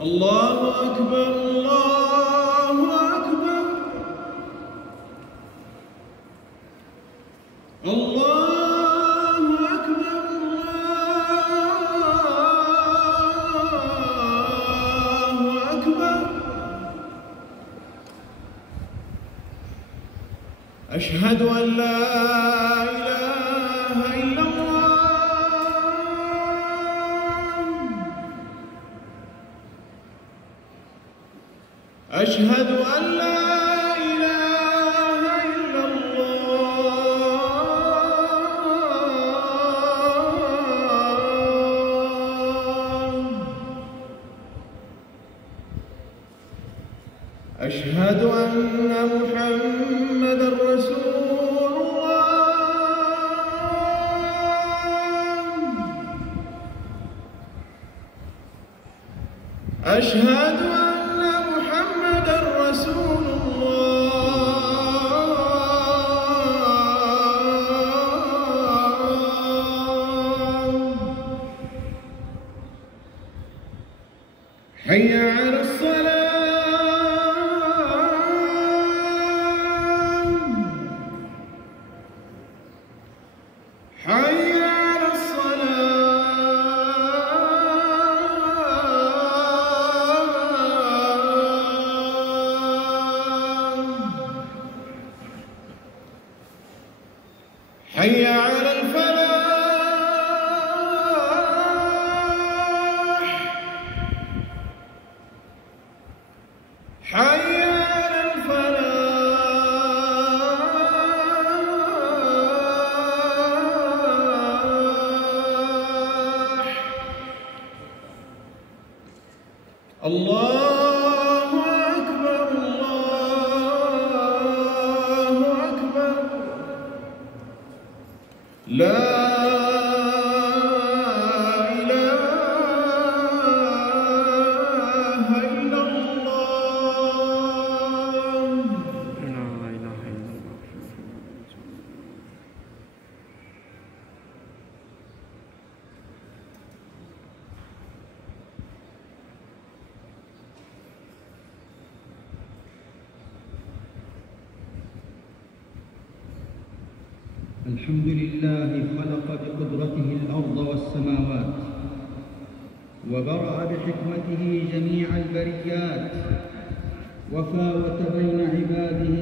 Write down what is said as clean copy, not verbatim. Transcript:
الله أكبر الله أكبر الله أكبر الله أكبر. أشهد أن لا إله إلا الله. أشهد أن لا إله إلا الله. أشهد أن محمدًا رسول الله. أشهد أن محمدًا رسول الله. حي على الصلاة. حي على الصلاة. حي على الفلاح. حي على الفلاح. الله أكبر الله أكبر. لا إله إلا الله. لا إله إلا الله. الحمد لله خلق بقدرته الأرض والسماوات، وبرأ بحكمته جميع البريات، وفاوت بين عباده